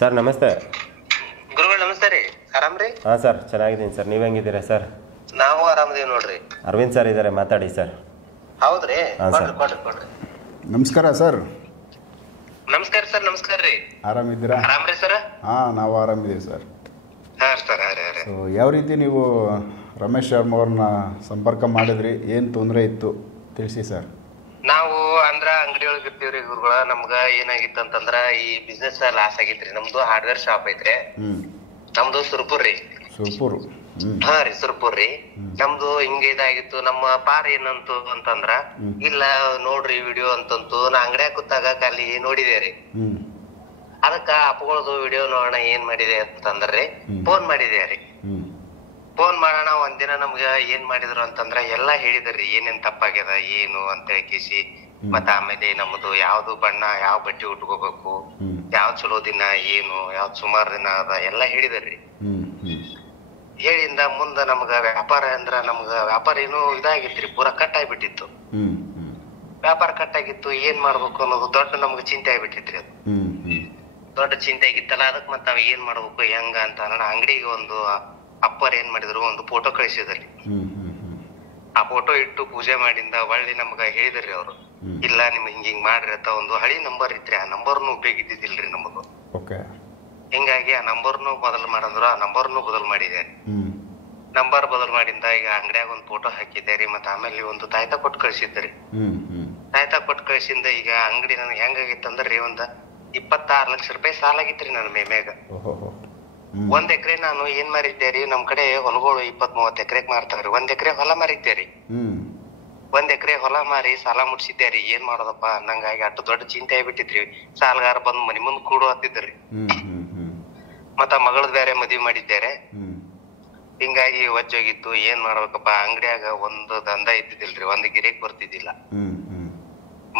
Sir ನಮಸ್ತೆ. ಗುರುಗಳು ನಮಸ್ತೆ ರೀ. ಆರಾಮ್ ರೀ? ಹಾಂ ಸರ್, ಚೆನ್ನಾಗಿದ್ದೀನಿ ಸರ್. ನೀವು ಹೆಂಗಿದ್ದೀರಾ ಸರ್? ನಾವು ಆರಾಮದೀವಿ ನೋಡ್ರಿ. ಅರವಿಂದ್ ಸರ್ ಇದ್ದಾರೆ, ಮಾತಾಡಿ ಸರ್. ಹೌದ್ರಿ? ಹಾಂ ಸರ್. ಕೊಡ್ರಿ. ನಮಸ್ಕಾರ ಸರ್. ನಮಸ್ಕಾರ ಸರ್. ನಮಸ್ಕಾರ ರೀ. ಆರಾಮಿದ್ದೀರಾ? ಆರಾಮ್ರಿ ಸರ್? ಹಾಂ, ನಾವು ಆರಾಮಿದ್ದೀವಿ ಸರ್. ಹಾಂ ಸರ್. ಸೊ ಯಾವ ರೀತಿ ನೀವು ರಮೇಶ್ ಶರ್ಮಾ ಅವ್ರನ್ನ ಸಂಪರ್ಕ ಮಾಡಿದ್ರಿ, ಏನು ತೊಂದರೆ ಇತ್ತು ತಿಳಿಸಿ ಸರ್. ನಾವು ಅಂದ್ರ ಅಂಗಡಿ ಒಳಗೆ ಇರ್ತೀವ್ರಿ ಗುರುಗಳ. ನಮ್ಗ ಏನಾಗಿತ್ತು ಅಂತಂದ್ರ ಈ ಬಿಸ್ನೆಸ್ ಲಾಸ್ ಆಗಿತ್ರಿ. ನಮ್ದು ಹಾರ್ಡ್ವೇರ್ ಶಾಪ್ ಐತ್ರಿ. ನಮ್ದು ಸುರ್ಪುರ್ ರೀ. ಸುರ್ಪುರ್? ಹಾ ರೀ, ಸುರ್ಪುರ್ ರೀ. ನಮ್ದು ಹಿಂಗ ಇದಾಗಿತ್ತು. ನಮ್ಮ ಪಾರ್ ಏನಂತು ಅಂತಂದ್ರ, ಇಲ್ಲ ನೋಡ್ರಿ ವಿಡಿಯೋ ಅಂತಂತು ನಾ ಅಂಗಡಿಯಾಗ ಕೂತಾಗ ಖಾಲಿ ನೋಡಿದೆ ರೀ. ಅದಕ್ಕ ಅಪ್ಪಗಳದು ವಿಡಿಯೋ ನೋಡೋಣ ಏನ್ ಮಾಡಿದೆ ಅಂತಂದ್ರಿ ಫೋನ್ ಮಾಡಿದೆ ರೀ. ಫೋನ್ ಮಾಡೋಣ ಒಂದಿನ ನಮ್ಗ ಏನ್ ಮಾಡಿದ್ರು ಅಂತಂದ್ರ ಎಲ್ಲಾ ಹೇಳಿದ್ರಿ ಏನೇನ್ ತಪ್ಪಾಗ್ಯದ ಏನು ಅಂತ ಹೇಳಿಸಿ. ಮತ್ತ ಆಮೇಲೆ ನಮ್ದು ಯಾವ್ದು ಬಣ್ಣ, ಯಾವ ಬಟ್ಟೆ ಉಟ್ಕೋಬೇಕು, ಯಾವ್ ಚಲೋ ದಿನ ಏನು, ಯಾವ್ದ್ ಸುಮಾರು ದಿನ ಅದ ಎಲ್ಲಾ ಹೇಳಿದ್ರಿ. ಹೇಳಿಂದ ಮುಂದ ನಮ್ಗ ವ್ಯಾಪಾರ ಅಂದ್ರ ನಮ್ಗ ವ್ಯಾಪಾರ ಏನು ಇದಾಗಿತ್ರಿ, ಪೂರಾ ಕಟ್ ಆಗ್ಬಿಟ್ಟಿತ್ತು. ವ್ಯಾಪಾರ ಕಟ್ ಆಗಿತ್ತು. ಏನ್ ಮಾಡ್ಬೇಕು ಅನ್ನೋದು ದೊಡ್ಡ ನಮ್ಗ ಚಿಂತೆ ಆಗ್ಬಿಟ್ಟಿತ್ರಿ. ಅದು ದೊಡ್ಡ ಚಿಂತೆ ಆಗಿತ್ತಲ್ಲ. ಅದಕ್ ಮತ್ತ ನಾವ್ ಏನ್ ಮಾಡ್ಬೇಕು ಹೆಂಗ ಅಂತ ಅನ್ನೋಣ ಅಂಗಡಿಗೆ ಒಂದು ಅಪ್ಪರ್ ಏನ್ ಮಾಡಿದ್ರು, ಒಂದು ಫೋಟೋ ಕಳಿಸಿದ್ರಿ. ಆ ಫೋಟೋ ಇಟ್ಟು ಪೂಜೆ ಮಾಡಿಂದ ಒಳ್ಳೆ ನಮ್ಗ ಹೇಳಿದ್ರಿ ಅವ್ರು, ಇಲ್ಲ ನಿಮ್ಗೆ ಹಿಂಗ್ ಮಾಡ್ರಿ ಅಂತ. ಒಂದು ಹಳಿ ನಂಬರ್ ಇತ್ರಿ, ಆ ನಂಬರ್ನು ಉಪಯೋಗ ಇದ್ದಿದ್ದಿಲ್ರಿ ನಮಗೂ. ಹಿಂಗಾಗಿ ಆ ನಂಬರ್ನು ಬದಲ್ ಮಾಡಿದ್ರು. ಆ ನಂಬರ್ನು ಬದಲ್ ಮಾಡಿದೆ. ನಂಬರ್ ಬದಲ್ ಮಾಡಿಂದ ಈಗ ಅಂಗಡಿಯಾಗ ಒಂದ್ ಫೋಟೋ ಹಾಕಿದ್ದೆ ರೀ. ಮತ್ತ ಆಮೇಲೆ ಒಂದು ತಾಯ್ತ ಕೊಟ್ಟು ಕಳ್ಸಿದ್ರಿ. ತಾಯ್ತ ಕೊಟ್ಟು ಕಳ್ಸಿಂದ ಈಗ ಅಂಗಡಿ ನನ್ಗೆ ಹೆಂಗಾಗಿತ್ತಂದ್ರಿ, ಒಂದ್ 26 ಲಕ್ಷ ರೂಪಾಯಿ ಸಾಲ ಆಗಿತ್ರಿ ನನ್ನ ಮೇಮ್ಯಾಗ. 1 ಎಕರೆ ನಾನು ಏನ್ ಮಾರಿದ್ದೇರಿ, ನಮ್ ಕಡೆ ಹೊಲಗಳು 20-30 ಎಕರೆಗ್ ಮಾರ್ತಾವ್ರಿ. 1 ಎಕರೆ ಹೊಲ ಮಾರಿದ್ದೇರಿ. 1 ಎಕರೆ ಹೊಲ ಮಾರಿ ಸಾಲ ಮುಟ್ಸಿದ್ದೇರಿ. ಏನ್ ಮಾಡೋದಪ್ಪ ಅನ್ನಂಗಾಗಿ ಅಷ್ಟು ದೊಡ್ಡ ಚಿಂತೆ ಆಗ್ಬಿಟ್ಟಿದ್ರಿ. ಸಾಲಗಾರ ಬಂದ್ ಮನಿ ಮುಂದ್ ಕೂಡು ಹತ್ತಿದ್ರಿ. ಮತ್ತ ಮಗಳದ್ ಬೇರೆ ಮದ್ವಿ ಮಾಡಿದ್ದೇರೆ. ಹಿಂಗಾಗಿ ವಜ್ಜೋಗಿತ್ತು. ಏನ್ ಮಾಡ್ಬೇಕಪ್ಪ, ಅಂಗಡಿಯಾಗ ಒಂದು ದಂಧ ಇದ್ದಿದ್ದಿಲ್ರಿ, ಒಂದ್ ಗಿರೇಕ್ ಬರ್ತಿದ್ದಿಲ್ಲ.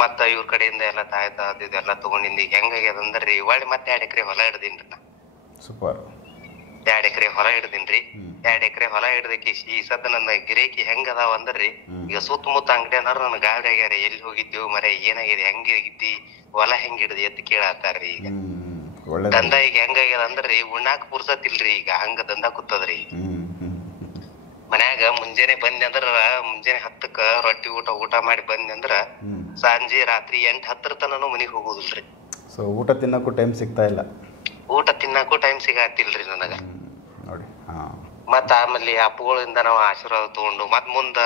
ಮತ್ತ ಇವ್ರ ಕಡೆಯಿಂದ ಎಲ್ಲಾ ತಾಯ್ತ ಅದೆಲ್ಲ ತಗೊಂಡಿಂದ ಈಗ ಹೆಂಗಾಗ್ಯದಂದ್ರಿ, ಒಳ್ಳೆ ಮತ್ತೆ 2 ಎಕರೆ ಹೊಲ ಹಿಡ್ದಿನ್ರಿ ನಾ. ಸೂಪರ್. 2 ಎಕರೆ ಹೊಲ ಹಿಡ್ದಿನ್ರಿ. 2 ಎಕರೆ ಹೊಲ ಹಿಡ್ದಕ್ಕೆ ಈ ಸದ್ದ ನನ್ನ ಗಿರೇಕಿ ಹೆಂಗ ಅದಾವ ಅಂದ್ರಿ, ಈಗ ಸುತ್ತಮುತ್ತ ಅಂಗಡಿ ಅನ್ನಾರ ನನ್ ಗಾಡಿ ಆಗ್ಯಾರ. ಎಲ್ಲಿ ಹೋಗಿದ್ದೀವಿ ಮರೆ, ಏನಾಗಿದೆ, ಹೆಂಗಿದ್ದಿ, ಹೊಲ ಹೆಂಗ್ ಹಿಡ್ದಿ ಎತ್ ಕೇಳತ್ತಾರ್ರಿ. ಈಗ ದಂಧ ಈಗ ಹೆಂಗಾಗ್ಯದ ಅಂದ್ರಿ, ಉಣ್ಣಾಕ್ ಪುರ್ಸತ್ ಇಲ್ರಿ. ಈಗ ಹಂಗ ದಂಧ ಕೂತದ್ರಿ. ಮನ್ಯಾಗ ಮುಂಜಾನೆ ಬಂದೆ ಅಂದ್ರ ಮುಂಜಾನೆ 10ಕ್ಕ ರೊಟ್ಟಿ ಊಟ ಮಾಡಿ ಬಂದೆ ಅಂದ್ರ ಸಂಜೆ ರಾತ್ರಿ 8-10 ತನನು ಮನಿಗ್ ಹೋಗುದಿಲ್ರಿ. ಸೊ ಊಟ ತಿನ್ನಕ್ಕೂ ಟೈಮ್ ಸಿಗ್ತಾ ಇಲ್ಲ. ಊಟ ತಿನ್ನಕ್ಕೂ ಟೈಮ್ ಸಿಗತ್ತಿಲ್ರಿ ನನಗ ನೋಡಿ. ಮತ್ತ ಆಮೇಲೆ ಅಪ್ಪಗಳಿಂದ ನಾವ್ ಆಶೀರ್ವಾದ ತಗೊಂಡು ಮತ್ ಮುಂದ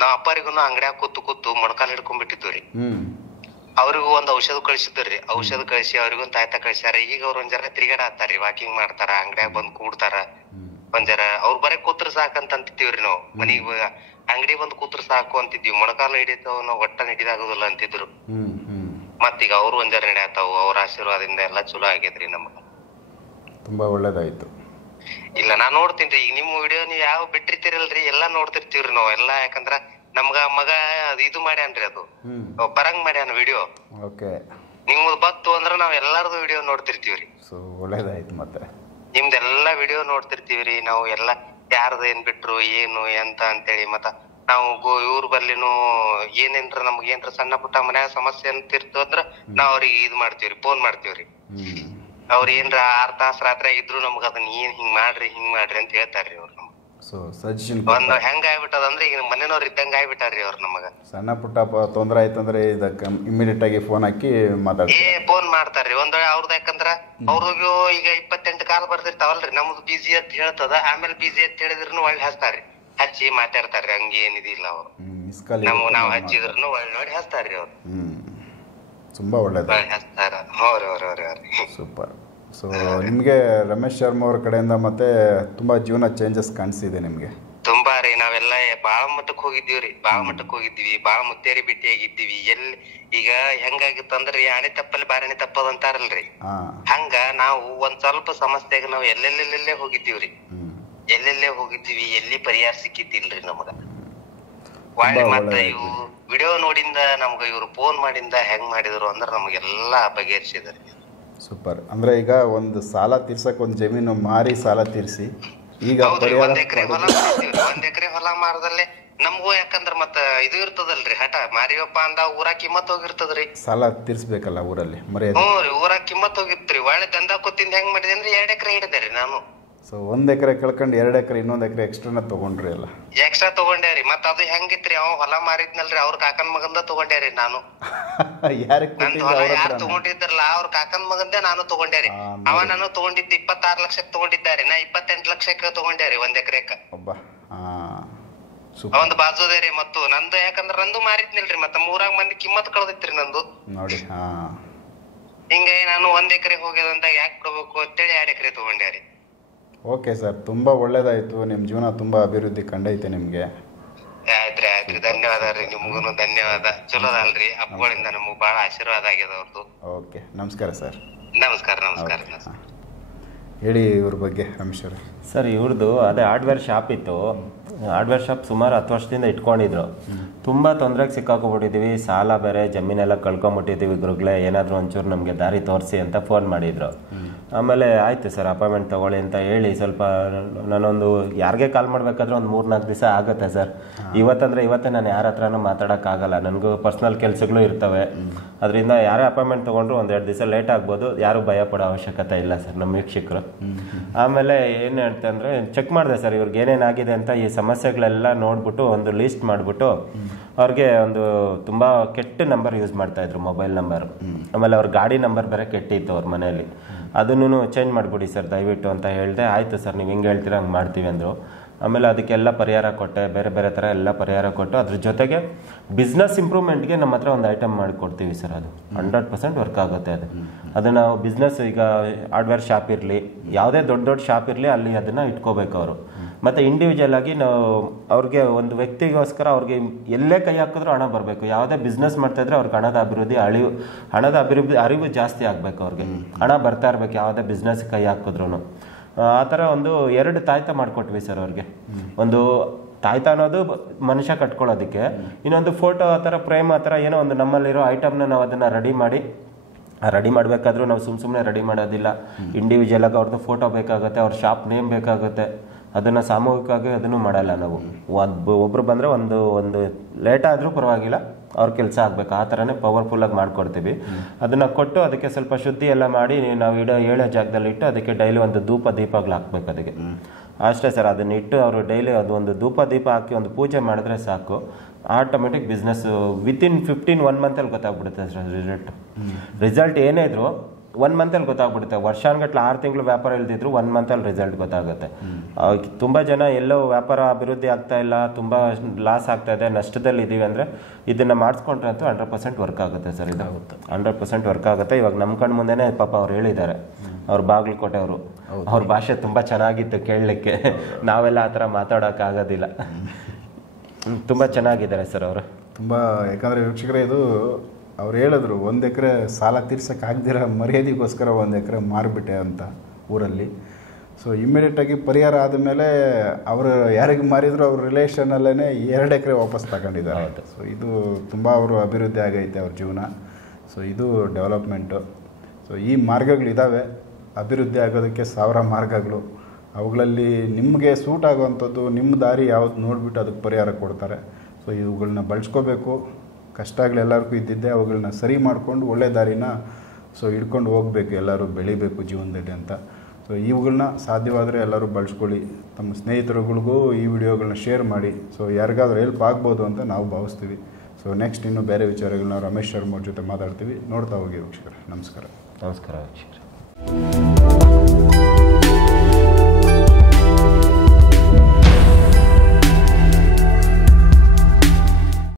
ನಾವ್ ಅಪ್ಪರಿಗೂ ಅಂಗಡಿಯಾಗ ಕೂತು ಮೊಣಕಾಲ್ ಹಿಡ್ಕೊಂಡ್ಬಿಟ್ಟಿದ್ವಿ. ಅವ್ರಿಗೂ ಒಂದ್ ಔಷಧ ಕಳ್ಸಿದ್ರಿ. ಔಷಧ ಕಳ್ಸಿ ಅವ್ರಿಗೂ ತಾಯ್ತ ಕಳ್ಸ್ಯಾರ. ಈಗ ಅವ್ರ ಒಂದ್ ಜರ ತಿರ್ಗಾಡ ಹತ್ತಾರ್ರಿ, ವಾಕಿಂಗ್ ಮಾಡ್ತಾರ, ಅಂಗಡಿಯಾಗ ಬಂದ್ ಕೂಡ್ತಾರ. ಒಂದ್ ಜರ ಅವ್ರ ಬರೇ ಕೂತ್ರ ಸಾಕಂತ ಅಂತಿದ್ದೀವ್ರಿ ನಾವು. ಮನಿಗ್ ಅಂಗಡಿ ಬಂದ್ ಕೂತ್ರ ಸಾಕು ಅಂತಿದ್ವಿ. ಮೊಣಕಾಲ ಹಿಡಿತಾವ್, ನಾವ್ ಒಟ್ಟ ಹಿಡಿದಾಗುದಿಲ್ಲ ಅಂತಿದ್ರು. ಮತ್ತೀಗ ಅವ್ರು ಒಂದ್ ಜರ ನಡೆಯತಾವು. ಅವ್ರ ಆಶೀರ್ವಾದದಿಂದ ಎಲ್ಲಾ ಚಲೋ ಆಗೇದ್ರಿ ನಮಗ. ತುಂಬಾ ಒಳ್ಳೇದಾಯ್ತು. ಇಲ್ಲ ನಾ ನೋಡ್ತೀನ್ರಿ. ಈಗ ನಿಮ್ ವಿಡಿಯೋ ನೀವ್ ಯಾವ ಬಿಟ್ಟಿರ್ತೀರಲ್ರಿ, ಎಲ್ಲಾ ನೋಡ್ತಿರ್ತೀವ್ರಿ ನಾವ್ ಎಲ್ಲಾ. ಯಾಕಂದ್ರ ನಮ್ಗ ಮಗ ಇದು ಮಾಡ್ಯಾನ್ರಿ, ಅದು ಬರಂಗ್ ಮಾಡ್ಯಾನ ವಿಡಿಯೋ. ನಿಮ್ದು ಬತ್ತು ಅಂದ್ರ ನಾವ್ ಎಲ್ಲಾರ್ದು ವಿಡಿಯೋ ನೋಡ್ತಿರ್ತೀವ್ರಿ. ಸೊ ಒಳ್ಳೇದಾಯ್ತು. ಮತ್ತೆ ನಿಮ್ದೆಲ್ಲಾ ವಿಡಿಯೋ ನೋಡ್ತಿರ್ತೀವ್ರಿ ನಾವು. ಎಲ್ಲಾ ಯಾರ್ದು ಏನ್ ಬಿಟ್ರು ಏನು ಎಂತ ಅಂತೇಳಿ. ಮತ್ತ ನಾವು ಇವ್ರ ಬಲ್ಲಿನು ಏನೇನ್ರ ನಮ್ಗ ಏನ್ರ ಸಣ್ಣ ಪುಟ್ಟ ಮನ್ಯಾಗ ಸಮಸ್ಯೆ ಅಂತಿರ್ತು ಅಂದ್ರ ನಾವ್ ಅವ್ರಿಗೆ ಇದ್ ಮಾಡ್ತೀವ್ರಿ, ಫೋನ್ ಮಾಡ್ತೀವ್ರಿ. ಅವ್ರ ಏನ್ರ 6 ತಾಸ ರಾತ್ರಿ ಆಗಿದ್ರು ನಮ್ಗ ಅದನ್ನ ಹಿಂಗ್ ಮಾಡ್ರಿ ಅಂತ ಹೇಳ್ತಾರ್ರಿ ಅವ್ರು. ಒಂದ್ ಹೆಂಗ ಆಗ್ಬಿಟ್ಟದಂದ್ರೆ ಈಗ ಮನೆಯವ್ರ ಇದ್ದಂಗ ಆಗ್ಬಿಟ್ಟಾರ್ರಿ ಅವ್ರು ನಮಗ. ಸಣ್ಣ ಪುಟ್ಟ ತೊಂದ್ರೆ ಆಯ್ತಂದ್ರೆ ಇದಕ್ಕ ಇಮಿಡಿಯೇಟ್ ಆಗಿ ಫೋನ್ ಹಾಕಿ ಫೋನ್ ಮಾಡ್ತಾರ್ರಿ. ಒಂದ್ ಅವ್ರದ್ದು ಯಾಕಂದ್ರ ಅವ್ರಿಗೂ ಈಗ 28 ಕಾಲ್ ಬರ್ತಿರ್ತಾವಲ್ರಿ. ನಮ್ದು ಬಿಜಿ ಅಂತ ಹೇಳ್ತದ. ಆಮೇಲೆ ಬಿಜಿ ಅಂತ ಹೇಳಿದ್ರು ಒಳ್ಳೆ ಹಚ್ತಾರ್ರಿ, ಹಚ್ಚಿ ಮಾತಾಡ್ತಾರ್ರಿ. ಹಂಗ ಏನಿದಿಲ್ಲ ಅವ್ರು. ನಾವ್ ಹಚ್ಚಿದ್ರು ಒಳ್ಳೆ ನೋಡಿ ಹಚ್ತಾರ್ರಿ ಅವ್ರು. ತುಂಬಾ ಒಳ್ಳೇದು ಹಚ್ತಾರ. ಸೂಪರ್. ಸೊ ನಿಮ್ಗೆ ರಮೇಶ್ ಶರ್ಮಾ ಅವ್ರ ಕಡೆಯಿಂದ ಮತ್ತೆ ತುಂಬಾ ಜೀವನ ಚೇಂಜಸ್ ಕಾಣಿಸಿದೆ ನಿಮ್ಗೆ? ತುಂಬಾ ರೀ. ನಾವೆಲ್ಲ ಬಾಳ ಮಟ್ಟಕ್ ಹೋಗಿದ್ದೀವ್ರಿ. ಬಾಳ ಮುತ್ತೇರಿ ಭೇಟಿ ಆಗಿದ್ದೀವಿ. ಎಲ್ಲಿ ಈಗ ಹೆಂಗಾಗಿತ್ತಂದ್ರಿ, ಆಣೆ ತಪ್ಪಲ್ಲಿ ಬಾರಣೆ ತಪ್ಪದ ಅಂತಾರಲ್ರಿ, ಹಂಗ ನಾವು ಒಂದ್ ಸ್ವಲ್ಪ ಸಮಸ್ಯೆಗೆ ನಾವ್ ಎಲ್ಲೆಲ್ಲೆಲ್ಲೇ ಹೋಗಿದ್ದೀವ್ರಿ. ಎಲ್ಲಿ ಪರಿಹಾರ ಸಿಕ್ಕಿದ್ದಿಲ್ರಿ ನಮಗ. ಒಳ್ಳೆ ಮತ್ತ ಇವು ವಿಡಿಯೋ ನೋಡಿಂದ ನಮ್ಗ ಇವ್ರು ಫೋನ್ ಮಾಡಿಂದ ಹೆಂಗ್ ಮಾಡಿದ್ರು ಅಂದ್ರ ನಮಗೆಲ್ಲಾ ಬಗೆಹರಿಸಿದ್ರಿ. ಸೂಪರ್. ಅಂದ್ರೆ ಈಗ ಒಂದು ಸಾಲ ತೀರ್ಸಕ್ ಒಂದ್ ಜಮೀನು ಮಾರಿ ಸಾಲ ತೀರ್ಸಿ ಈಗ 1 ಎಕರೆ ಹೊಲ ಮಾರದಲ್ಲೇ ನಮಗೂ ಯಾಕಂದ್ರ ಮತ್ತ ಇದು ಇರ್ತದಲ್ರಿ ಹಠ ಮಾರಿಯಪ್ಪ ಅಂದ ಊರಾಗ ಕಿಮ್ಮತ್ ಹೋಗಿರ್ತದ್ರಿ. ಸಾಲ ತೀರ್ಸ್ಬೇಕಲ್ಲ ಊರಲ್ಲಿ ಮರ್ಯಾದೆ. ಹ್ಞೂ ರೀ, ಊರಾಗ ಕಿಮ್ಮತ್ ಹೋಗಿತ್ರಿ. ಒಳ್ಳೆ ದಂಧಾ ಕೂತಿಂದ ಹೆಂಗ್ ಮಾಡಿದೆ ಅಂದ್ರೆ 2 ಎಕರೆ ಹಿಡಿದೆ ನಾನು. ಸೊ 1 ಎಕರೆ ಕಳ್ಕೊಂಡು 2 ಎಕರೆ ಇನ್ನೊಂದು ಎಕರೆ ಎಕ್ಸ್ಟ್ರಾನ ತಗೊಂಡ್ರಿ ಅಲ್ಲ. ಎಕ್ಸ್ಟ್ರಾ ತಗೊಂಡ್ಯಾರಿ. ಮತ್ತ ಅದು ಹೆಂಗಿತ್ರಿ, ಅವ ಹೊಲ ಮಾರಿದ್ನಲ್ರಿ ಅವ್ರ ಕಾಕನ್ ಮಗಂದ ತಗೊಂಡ್ಯಾರಿ ನಾನು. ಯಾರಿಗೆ ನಂದು ಹೊಲ ಯಾರು ತಗೊಂಡಿದ್ರಲ್ಲ ಅವ್ರ ಕಾಕನ್ ಮಗಂದೇ ನಾನು ತಗೊಂಡ್ಯಾರಿ. ಅವ ನಾನು ತಗೊಂಡಿದ್ದು 26 ಲಕ್ಷಕ್ಕೆ ತಗೊಂಡಿದ್ದಾರೆ, ನಾ 28 ಲಕ್ಷಕ್ಕೆ ತಗೊಂಡ್ಯಾರಿ 1 ಎಕರೆಕ. ಒಂದು ಬಾಜುದೇ ರೀ. ಮತ್ತು ನಂದು ಯಾಕಂದ್ರ ನಂದು ಮಾರಿದ್ನಿಲ್ರಿ, ಮತ್ತ 3 ಮಂದಿ ಕಿಮ್ಮತ್ ಕಳ್ದಿತ್ರಿ ನಂದು ನೋಡಿ. ಹಿಂಗಾಗಿ ನಾನು 1 ಎಕರೆ ಹೋಗ್ಯದಂತ ಯಾಕೆ ಬಿಡ್ಬೇಕು ಅಂತೇಳಿ 2 ಎಕರೆ ತಗೊಂಡ್ಯಾರಿ. ಓಕೆ ಸರ್, ತುಂಬ ಒಳ್ಳೇದಾಯಿತು. ನಿಮ್ಮ ಜೀವನ ತುಂಬ ಅಭಿವೃದ್ಧಿ ಕಂಡೈತೆ ನಿಮಗೆ. ಆಯ್ತ್ರಿ ಆಯ್ತ್ರಿ, ಧನ್ಯವಾದ ರೀ. ನಿಮ್ಗೂ ಧನ್ಯವಾದ. ಚಲೋ ಅದಲ್ರಿ, ಹಬ್ಬಗಳಿಂದ ನಮಗ್ ಬಹಳ ಆಶೀರ್ವಾದ ಆಗ್ಯದ ಅವ್ರದ್ದು. ಓಕೆ, ನಮಸ್ಕಾರ ಸರ್. ನಮಸ್ಕಾರ ನಮಸ್ಕಾರ. ಹೇಳಿ ಇವ್ರ ಬಗ್ಗೆ ರಮೇಶ್ ಅವರೇ. ಸರ್ ಇವ್ರದ್ದು ಅದೇ ಹಾರ್ಡ್ವೇರ್ ಶಾಪ್ ಇತ್ತು. ಹಾರ್ಡ್ವೇರ್ ಶಾಪ್ ಸುಮಾರು 10 ವರ್ಷದಿಂದ ಇಟ್ಕೊಂಡಿದ್ರು. ತುಂಬ ತೊಂದರೆಗೆ ಸಿಕ್ಕಾಕೊಂಡ್ಬಿಟ್ಟಿದ್ದೀವಿ. ಸಾಲ ಬೇರೆ, ಜಮೀನೆಲ್ಲ ಕಳ್ಕೊಂಬಿಟ್ಟಿದ್ದೀವಿ. ಗುರುಗಳೇ ಏನಾದರೂ ಒಂಚೂರು ನಮಗೆ ದಾರಿ ತೋರಿಸಿ ಅಂತ ಫೋನ್ ಮಾಡಿದ್ರು. ಆಮೇಲೆ ಆಯಿತು ಸರ್ ಅಪಾಯಿಂಟ್ಮೆಂಟ್ ತೊಗೊಳ್ಳಿ ಅಂತ ಹೇಳಿ ಸ್ವಲ್ಪ ನಾನೊಂದು ಯಾರಿಗೆ ಕಾಲ್ ಮಾಡಬೇಕಾದ್ರೆ ಒಂದು 3-4 ದಿವಸ ಆಗುತ್ತೆ ಸರ್. ಇವತ್ತಂದರೆ ಇವತ್ತೇ ನಾನು ಯಾರ ಹತ್ರನೂ ಮಾತಾಡೋಕ್ಕಾಗಲ್ಲ, ನನಗೂ ಪರ್ಸ್ನಲ್ ಕೆಲಸಗಳು ಇರ್ತವೆ. ಅದರಿಂದ ಯಾರೇ ಅಪಾಯಿಂಟ್ಮೆಂಟ್ ತೊಗೊಂಡ್ರು 1-2 ದಿವಸ ಲೇಟ್ ಆಗ್ಬೋದು. ಯಾರೂ ಭಯ ಪಡೋ ಅವಶ್ಯಕತೆ ಇಲ್ಲ ಸರ್ ನಮ್ಮ ವೀಕ್ಷಕರು. ಆಮೇಲೆ ಏನು ಹೇಳ್ತೆ ಅಂದರೆ ಚೆಕ್ ಮಾಡಿದೆ ಸರ್ ಇವ್ರಿಗೆ ಏನೇನಾಗಿದೆ ಅಂತ. ಈ ಸಮಸ್ಯೆಗಳೆಲ್ಲ ನೋಡ್ಬಿಟ್ಟು ಒಂದು ಲೀಸ್ಟ್ ಮಾಡಿಬಿಟ್ಟು ಅವ್ರಿಗೆ ಒಂದು ತುಂಬ ಕೆಟ್ಟ ನಂಬರ್ ಯೂಸ್ ಮಾಡ್ತಾಯಿದ್ರು, ಮೊಬೈಲ್ ನಂಬರ್. ಆಮೇಲೆ ಅವ್ರ ಗಾಡಿ ನಂಬರ್ ಬೇರೆ ಕೆಟ್ಟಿತ್ತು ಅವ್ರ ಮನೆಯಲ್ಲಿ. ಅದನ್ನು ಚೇಂಜ್ ಮಾಡಿಬಿಡಿ ಸರ್ ದಯವಿಟ್ಟು ಅಂತ ಹೇಳಿದೆ. ಆಯಿತು ಸರ್ ನೀವು ಹಿಂಗೆ ಹೇಳ್ತೀರ ಹಂಗೆ ಮಾಡ್ತೀವಿ ಅಂದರು. ಆಮೇಲೆ ಅದಕ್ಕೆಲ್ಲ ಪರಿಹಾರ ಕೊಟ್ಟೆ, ಬೇರೆ ಬೇರೆ ಥರ ಎಲ್ಲ ಪರಿಹಾರ ಕೊಟ್ಟು ಅದ್ರ ಜೊತೆಗೆ ಬಿಸ್ನೆಸ್ ಇಂಪ್ರೂವ್ಮೆಂಟ್ಗೆ ನಮ್ಮ ಹತ್ರ ಒಂದು ಐಟಮ್ ಮಾಡಿಕೊಡ್ತೀವಿ ಸರ್. ಅದು 100% ವರ್ಕ್ ಆಗುತ್ತೆ. ಅದು ನಾವು ಬಿಸ್ನೆಸ್ ಈಗ ಹಾರ್ಡ್ವೇರ್ ಶಾಪ್ ಇರಲಿ, ಯಾವುದೇ ದೊಡ್ಡ ಶಾಪ್ ಇರಲಿ, ಅಲ್ಲಿ ಅದನ್ನು ಇಟ್ಕೋಬೇಕು ಅವರು. ಮತ್ತು ಇಂಡಿವಿಜುವಲ್ ಆಗಿ ನಾವು ಅವ್ರಿಗೆ ಒಂದು ವ್ಯಕ್ತಿಗೋಸ್ಕರ ಅವ್ರಿಗೆ ಎಲ್ಲೇ ಕೈ ಹಾಕಿದ್ರೂ ಹಣ ಬರಬೇಕು. ಯಾವುದೇ ಬಿಸ್ನೆಸ್ ಮಾಡ್ತಾಯಿದ್ರೆ ಅವ್ರಿಗೆ ಹಣದ ಅರಿವು ಜಾಸ್ತಿ ಆಗಬೇಕು. ಅವ್ರಿಗೆ ಹಣ ಬರ್ತಾ ಇರಬೇಕು ಯಾವುದೇ ಬಿಸ್ನೆಸ್ ಕೈ ಹಾಕಿದ್ರು. ಆ ಥರ ಒಂದು 2 ತಾಯ್ತ ಮಾಡಿಕೊಟ್ವಿ ಸರ್ ಅವ್ರಿಗೆ. ಒಂದು ತಾಯ್ತ ಅನ್ನೋದು ಮನುಷ್ಯ ಕಟ್ಕೊಳ್ಳೋದಕ್ಕೆ, ಇನ್ನೊಂದು ಫೋಟೋ ಆ ಥರ ಫ್ರೇಮ್ ಆ ಥರ ಏನೋ ಒಂದು ನಮ್ಮಲ್ಲಿರೋ ಐಟಮ್ನ ನಾವು ಅದನ್ನು ರೆಡಿ ಮಾಡಬೇಕಾದ್ರೂ ನಾವು ಸುಮ್ಮನೆ ರೆಡಿ ಮಾಡೋದಿಲ್ಲ. ಇಂಡಿವಿಜುವಲ್ ಆಗಿ ಅವ್ರದ್ದು ಫೋಟೋ ಬೇಕಾಗುತ್ತೆ, ಅವ್ರ ಶಾಪ್ ನೇಮ್ ಬೇಕಾಗುತ್ತೆ. ಅದನ್ನು ಸಾಮೂಹಿಕವಾಗಿ ಅದನ್ನು ಮಾಡಲ್ಲ ನಾವು. ಒಬ್ಬರು ಬಂದರೆ ಒಂದು ಲೇಟ್ ಆದರೂ ಪರವಾಗಿಲ್ಲ, ಅವ್ರ ಕೆಲಸ ಆಗಬೇಕು. ಆ ಥರನೇ ಪವರ್ಫುಲ್ಲಾಗಿ ಮಾಡಿಕೊಡ್ತೀವಿ. ಅದನ್ನು ಕೊಟ್ಟು ಅದಕ್ಕೆ ಸ್ವಲ್ಪ ಶುದ್ಧಿ ಎಲ್ಲ ಮಾಡಿ ನಾವು ಹೇಳೋ ಜಾಗದಲ್ಲಿ ಇಟ್ಟು ಅದಕ್ಕೆ ಡೈಲಿ ಒಂದು ದೀಪಗಳು ಹಾಕ್ಬೇಕು ಅದಕ್ಕೆ. ಅಷ್ಟೇ ಸರ್. ಅದನ್ನ ಇಟ್ಟು ಅವರು ಡೈಲಿ ಅದೊಂದು ದೀಪ ಹಾಕಿ ಒಂದು ಪೂಜೆ ಮಾಡಿದ್ರೆ ಸಾಕು, ಆಟೋಮೆಟಿಕ್ ಬಿಸ್ನೆಸ್ ವಿತಿನ್ 1 ಮಂತಲ್ಲಿ ಗೊತ್ತಾಗ್ಬಿಡುತ್ತೆ ಸರ್. ರಿಸಲ್ಟ್ ಏನೇ ಇದ್ರು 1 ಮಂತಲ್ಲಿ ಗೊತ್ತಾಗ್ಬಿಡುತ್ತೆ. ವರ್ಷಾನ್ಗಟ್ಲೆ 6 ತಿಂಗಳು ವ್ಯಾಪಾರ ಇಲ್ದಿದ್ರು 1 ಮಂತಲ್ಲಿ ರಿಸಲ್ಟ್ ಗೊತ್ತಾಗುತ್ತೆ. ತುಂಬ ಜನ ಎಲ್ಲೋ ವ್ಯಾಪಾರ ಅಭಿವೃದ್ಧಿ ಆಗ್ತಾ ಇಲ್ಲ, ತುಂಬ ಲಾಸ್ ಆಗ್ತಾ ಇದೆ, ನಷ್ಟದಲ್ಲಿ ಇದ್ದೀವಿ ಅಂದರೆ ಇದನ್ನು ಮಾಡಿಸ್ಕೊಂಡ್ರೆ ಅಂತೂ 100% ವರ್ಕ್ ಆಗುತ್ತೆ ಸರ್. ಇದು 100% ವರ್ಕ್ ಆಗುತ್ತೆ. ಇವಾಗ ನಮ್ಮ ಕಣ್ಣು ಮುಂದೆನೇ ಪಾಪ ಅವ್ರು ಹೇಳಿದ್ದಾರೆ, ಅವ್ರ ಬಾಗಲಕೋಟೆ ಅವರು. ಅವ್ರ ಭಾಷೆ ತುಂಬ ಚೆನ್ನಾಗಿತ್ತು ಕೇಳಲಿಕ್ಕೆ. ನಾವೆಲ್ಲ ಆ ಥರ ಮಾತಾಡೋಕ್ಕಾಗೋದಿಲ್ಲ. ತುಂಬ ಚೆನ್ನಾಗಿದ್ದಾರೆ ಸರ್ ಅವರು. ತುಂಬ, ಯಾಕಂದರೆ ವೀಕ್ಷಕರೇ ಇದು ಅವ್ರು ಹೇಳಿದ್ರು 1 ಎಕರೆ ಸಾಲ ತೀರ್ಸೋಕ್ಕಾಗ್ದಿರ ಮರ್ಯಾದೆಗೋಸ್ಕರ 1 ಎಕರೆ ಮಾರಿಬಿಟ್ಟೆ ಅಂತ ಊರಲ್ಲಿ. ಸೊ ಇಮ್ಮಿಡಿಯೇಟಾಗಿ ಪರಿಹಾರ ಆದಮೇಲೆ ಅವರು ಯಾರಿಗೆ ಮಾರಿದ್ರು ಅವ್ರ ರಿಲೇಷನಲ್ಲೇ 2 ಎಕರೆ ವಾಪಸ್ ತಗೊಂಡಿದ್ದಾರೆ. ಸೊ ಇದು ತುಂಬ ಅವರು ಅಭಿವೃದ್ಧಿ ಆಗೈತೆ ಅವ್ರ ಜೀವನ. ಸೊ ಇದು ಡೆವಲಪ್ಮೆಂಟು. ಸೊ ಈ ಮಾರ್ಗಗಳಿದ್ದಾವೆ, ಅಭಿವೃದ್ಧಿ ಆಗೋದಕ್ಕೆ 1000 ಮಾರ್ಗಗಳು. ಅವುಗಳಲ್ಲಿ ನಿಮಗೆ ಸೂಟ್ ಆಗುವಂಥದ್ದು ನಿಮ್ಮ ದಾರಿ ಯಾವ್ದು ನೋಡಿಬಿಟ್ಟು ಅದಕ್ಕೆ ಪರಿಹಾರ ಕೊಡ್ತಾರೆ. ಸೊ ಇವುಗಳನ್ನ ಬಳಸ್ಕೋಬೇಕು. ಕಷ್ಟಗಳೆಲ್ಲರಿಗೂ ಇದ್ದಿದ್ದೆ, ಅವುಗಳನ್ನ ಸರಿ ಮಾಡಿಕೊಂಡು ಒಳ್ಳೆ ದಾರಿನ ಹಿಡ್ಕೊಂಡು ಹೋಗಬೇಕು, ಎಲ್ಲರೂ ಬೆಳಿಬೇಕು ಜೀವನದಲ್ಲಿ ಅಂತ. ಸೊ ಇವುಗಳನ್ನ ಸಾಧ್ಯವಾದರೆ ಎಲ್ಲರೂ ಬಳಸ್ಕೊಳ್ಳಿ. ತಮ್ಮ ಸ್ನೇಹಿತರುಗಳಿಗೂ ಈ ವಿಡಿಯೋಗಳನ್ನ ಶೇರ್ ಮಾಡಿ. ಸೊ ಯಾರಿಗಾದ್ರೂ ಹೆಲ್ಪ್ ಆಗ್ಬೋದು ಅಂತ ನಾವು ಭಾವಿಸ್ತೀವಿ. ಸೊ ನೆಕ್ಸ್ಟ್ ಇನ್ನೂ ಬೇರೆ ವಿಚಾರಗಳನ್ನ ರಮೇಶ್ ಶರ್ಮ ಅವ್ರ ಜೊತೆ ಮಾತಾಡ್ತೀವಿ. ನೋಡ್ತಾ ಹೋಗಿ ವೀಕ್ಷಕರೇ. ನಮಸ್ಕಾರ. ನಮಸ್ಕಾರ ವೀಕ್ಷಕರೇ.